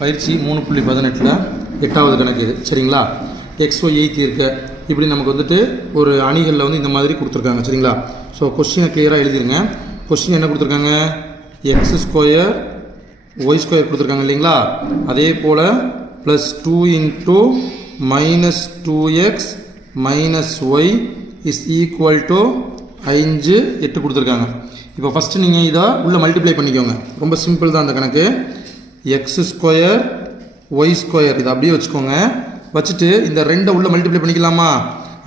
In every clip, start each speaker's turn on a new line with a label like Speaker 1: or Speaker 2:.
Speaker 1: பயிற்சி மூணு புள்ளி பதினெட்டில் எட்டாவது கணக்கு இது. சரிங்களா? எக்ஸ் ஒய் எயித் இருக்க இப்படி நமக்கு வந்துட்டு ஒரு அணிகளில் வந்து இந்த மாதிரி கொடுத்துருக்காங்க. சரிங்களா? ஸோ கொஸ்டினை கிளியராக எழுதிருங்க. கொஸ்டின் என்ன கொடுத்துருக்காங்க? எக்ஸ் ஸ்கொயர் ஒய் ஸ்கொயர் கொடுத்துருக்காங்க இல்லைங்களா? அதே போல் plus two into minus two x minus y is equal to ஐந்து எட்டு கொடுத்துருக்காங்க. இப்போ ஃபஸ்ட்டு நீங்கள் இதை உள்ளே மல்டிப்ளை பண்ணிக்கோங்க. ரொம்ப சிம்பிள் தான் அந்த கணக்கு. எக்ஸ் ஸ்கொயர் ஒய் ஸ்கொயர் இதை அப்படியே வச்சுக்கோங்க. வச்சுட்டு இந்த ரெண்டை உள்ள மல்டிப்ளை பண்ணிக்கலாமா?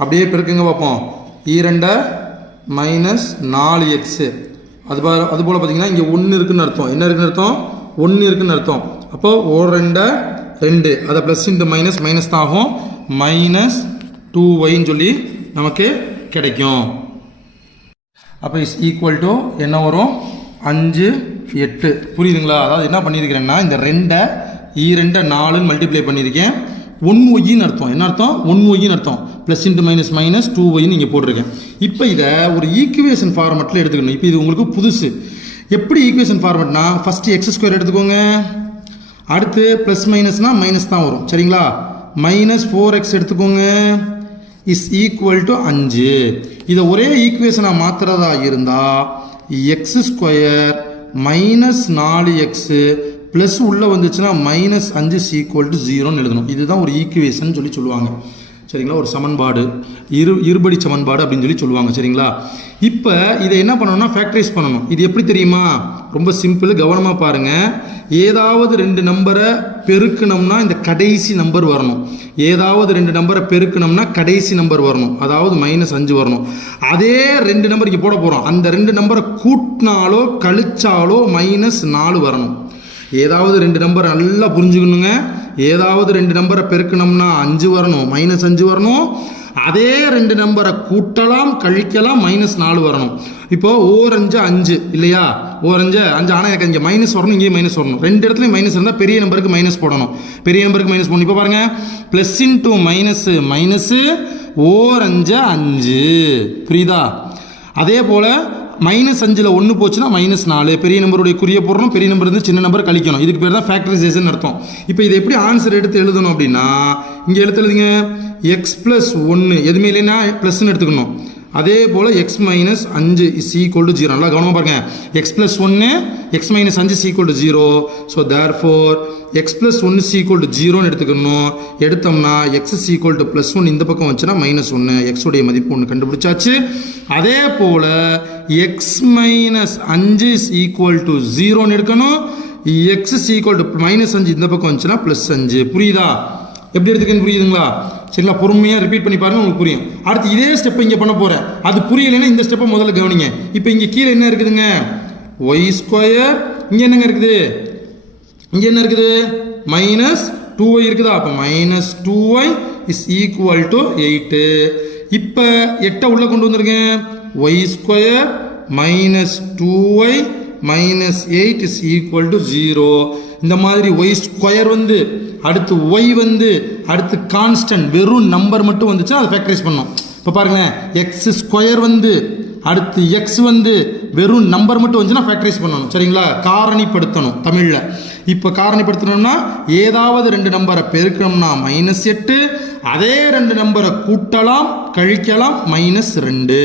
Speaker 1: அப்படியே பெருக்குங்க பார்ப்போம். E ஈரெண்டை மைனஸ் நாலு எக்ஸு அது அது போல் பார்த்தீங்கன்னா இங்கே ஒன்று இருக்குதுன்னு அர்த்தம். என்ன இருக்குன்னு அர்த்தம்? ஒன்று இருக்குதுன்னு அர்த்தம். அப்போது ஒரு ரெண்டை ரெண்டு. அதை ப்ளஸ் இன்ட்டு மைனஸ் மைனஸ் தான் ஆகும். மைனஸ் டூ ஒய்ன்னு சொல்லி நமக்கு கிடைக்கும். அப்போ இஸ் ஈக்குவல் டு என்ன வரும்? அஞ்சு எட்டு. புரியுதுங்களா? அதாவது என்ன பண்ணியிருக்கிறேன்னா இந்த ரெண்டை இ ரெண்டை நாலுன்னு மல்டிப்ளை பண்ணியிருக்கேன். ஒன் ஒய்யின்னு அர்த்தம். என்ன அர்த்தம்? ஒன் ஒய்யின்னு அர்த்தம். Plus into minus minus two ஒய்னு நீங்கள் போட்டிருக்கேன். இப்போ இதை ஒரு ஈக்குவேஷன் ஃபார்மெட்டில் எடுத்துக்கணும். இப்போ இது உங்களுக்கு புதுசு. எப்படி ஈக்குவேஷன் ஃபார்மெட்னா ஃபஸ்ட்டு எக்ஸ் ஸ்கொயர் எடுத்துக்கோங்க. அடுத்து ப்ளஸ் மைனஸ்னால் மைனஸ் தான் வரும். சரிங்களா? மைனஸ் ஃபோர் எக்ஸ் எடுத்துக்கோங்க. இஸ் ஈக்குவல் டு அஞ்சு. இதை ஒரே ஈக்குவேஷனாக மாற்றுறதா இருந்தால் எக்ஸ் ஸ்கொயர் மைனஸ் நாலு எக்ஸு ப்ளஸ் உள்ளே வந்துச்சுன்னா மைனஸ் அஞ்சு சீக்குவல் டு ஜீரோன்னு எழுதணும். இதுதான் ஒரு ஈக்குவேஷன் சொல்லி சொல்லுவாங்க. சரிங்களா? ஒரு சமன்பாடு இரு இருபடி சமன்பாடு அப்படின்னு சொல்லி சொல்லுவாங்க சரிங்களா? இப்போ இதை என்ன பண்ணணும்னா ஃபேக்டரைஸ் பண்ணணும். இது எப்படி தெரியுமா? ரொம்ப சிம்பிள் கவனமாக பாருங்கள் ஏதாவது ரெண்டு நம்பரை பெருக்கணும்னா இந்த கடைசி நம்பர் வரணும். ஏதாவது ரெண்டு நம்பரை பெருக்கணும்னா கடைசி நம்பர் வரணும். அதாவது மைனஸ் அஞ்சு வரணும். அதே ரெண்டு நம்பருக்கு போட போகிறோம் அந்த ரெண்டு நம்பரை கூட்டினாலோ கழிச்சாலோ மைனஸ் நாலு வரணும். ஏதாவது ரெண்டு நம்பரை நல்லா புரிஞ்சுக்கணுங்க. ஏதாவது ரெண்டு நம்பரை பெருக்கணும்னா அஞ்சு வரணும் மைனஸ் அஞ்சு வரணும். அதே ரெண்டு நம்பரை கூட்டலாம் கழிக்கலாம் மைனஸ் நாலு வரணும். இப்போ ஓரஞ்சு அஞ்சு இல்லையா? ஓரஞ்சு அஞ்சு ஆனால் எனக்கு இங்கே மைனஸ் வரணும் இங்கேயும் மைனஸ் வரணும். ரெண்டு இடத்துலையும் மைனஸ் இருந்தால் பெரிய நம்பருக்கு மைனஸ் போடணும். பெரிய நம்பருக்கு மைனஸ் போடணும். இப்போ பாருங்கள் ப்ளஸ் இன்ட்டு மைனஸு மைனஸு ஓரஞ்சு அஞ்சு. புரியுதா? அதே போல் மைனஸ் அஞ்சில் ஒன்று போச்சுன்னா மைனஸ் நாலு. பெரிய நம்பருடைய குறிய பொருளும் பெரிய நம்பர் இருந்து சின்ன நம்பர் கழிக்கணும். இதுக்கு பேர் தான் ஃபேக்டரைசேஷன் அர்த்தம். இப்போ இதை எப்படி ஆன்சர் எடுத்து எழுதணும் அப்படின்னா இங்கே எடுத்து எழுதுங்க. எக்ஸ் ப்ளஸ் ஒன்று எதுவுமே இல்லைன்னா ப்ளஸ்ன்னு எடுத்துக்கணும். அதே போல் எக்ஸ் மைனஸ் அஞ்சு இஸ் ஈக்குவல் டு ஜீரோ நல்லா கவனமாக பாருங்க. எக்ஸ் ப்ளஸ் ஒன்று எக்ஸ் மைனஸ் அஞ்சு equal to zero so therefore x plus ஒன்று ஈக்குவல் டு ஜீரோன்னு எடுத்துக்கணும். எடுத்தோம்னா x equal to plus one இந்த பக்கம் வச்சுன்னா மைனஸ் ஒன்று எக்ஸுடைய மதிப்பு ஒன்று கண்டுபிடிச்சாச்சு. அதே போல் எக்ஸ் மைனஸ் அஞ்சு இஸ் ஈக்குவல் டு ஜீரோன்னு எடுக்கணும். X is equal to minus அஞ்சு இந்த பக்கம் வந்துச்சுன்னா ப்ளஸ் அஞ்சு. புரியுதா? எப்படி எடுத்துக்கன்னு புரியுதுங்களா? சரிங்களா? பொறுமையாக ரிப்பீட் பண்ணி பாருங்க உங்களுக்கு புரியும். அடுத்து இதே ஸ்டெப்பை இங்கே பண்ண போகிறேன் அது புரியலைன்னா இந்த ஸ்டெப்பை முதல்ல கவனிங்க. இப்போ இங்கே கீழே என்ன இருக்குதுங்க? ஒய் ஸ்கொயர் இங்கே என்னங்க இருக்குது? இங்கே என்ன இருக்குது? மைனஸ் டூ ஒய் இருக்குதா? அப்போ minus two y is equal to eight இப்போ எட்டை உள்ளே கொண்டு வந்திருக்கேன். Y square minus two y minus eight is equal to zero இந்த மாதிரி ஒய் ஸ்கொயர் வந்து அடுத்து ஒய் வந்து அடுத்து கான்ஸ்டன்ட் வெறும் நம்பர் மட்டும் வந்துச்சுன்னா அதை ஃபேக்டரைஸ் பண்ணோம் இப்போ பாருங்களேன் எக்ஸ் ஸ்கொயர் வந்து அடுத்து எக்ஸ் வந்து வெறும் நம்பர் மட்டும் வந்துச்சுன்னா ஃபேக்டரைஸ் பண்ணணும். சரிங்களா? காரணிப்படுத்தணும் தமிழில். இப்போ காரணிப்படுத்தணும்னா ஏதாவது ரெண்டு நம்பரை பெருக்கணும்னா மைனஸ் எட்டு அதே ரெண்டு நம்பரை கூட்டலாம் கழிக்கலாம் மைனஸ் ரெண்டு.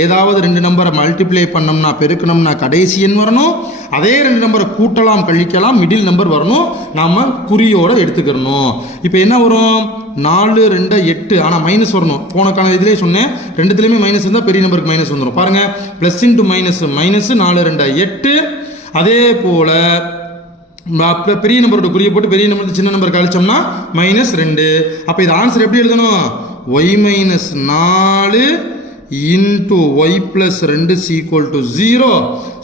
Speaker 1: ஏதாவது ரெண்டு நம்பரை மல்டிப்ளை பண்ணோம்னா பெருக்கணும்னா கடைசி எண் வரணும். அதே ரெண்டு நம்பரை கூட்டலாம் கழிக்கலாம் மிடில் நம்பர் வரணும். நாம் குறியோடு எடுத்துக்கிறணும். இப்போ என்ன வரும்? நாலு ரெண்டு எட்டு. ஆனால் மைனஸ் வரணும். போனக்கான இதிலே சொன்னேன். ரெண்டுத்துலேயுமே மைனஸ் இருந்தால் பெரிய நம்பருக்கு மைனஸ் வந்துடும் பாருங்கள் ப்ளஸ் இன்ட்டு மைனஸ் மைனஸ் நாலு ரெண்டு எட்டு. அதே போல் அப்போ பெரிய நம்பரோட குறியை போட்டு பெரிய நம்பர் சின்ன நம்பர் கழிச்சோம்னா மைனஸ் ரெண்டு. அப்போ இது ஆன்சர் எப்படி எழுதணும்? ஒய் மைனஸ் நாலு இன்டு ஒய் ப்ளஸ் ரெண்டு is equal to zero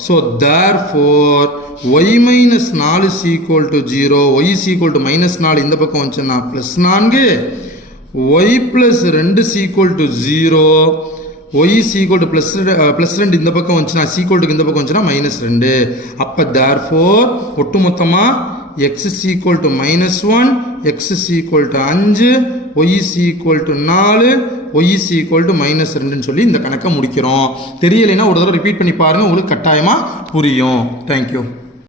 Speaker 1: so therefore y minus நாலு is equal to zero y is equal to minus நாலு இந்த பக்கம் வந்துச்சுன்னா ப்ளஸ் நான்கு. ஒய் ப்ளஸ் ரெண்டு is equal to zero y is equal plus plus ரெண்டு இந்த பக்கம் வந்துச்சுன்னா சீக்வல்ட்டுக்கு இந்த பக்கம் வந்துச்சுன்னா மைனஸ் ரெண்டு அப்போ தேர் ஃபோர் ஒட்டு மொத்தமாக x is equal to minus one x is equal to அஞ்சு ஒய் இஸ் ஈக்குவல் டு நாலு y is equal to minus ரெண்டுன்னு சொல்லி இந்த கணக்கை முடிக்கிறோம். தெரியலைன்னா ஒரு தடவை ரிப்பீட் பண்ணி பாருங்கள் உங்களுக்கு கட்டாயமாக புரியும். தேங்க்யூ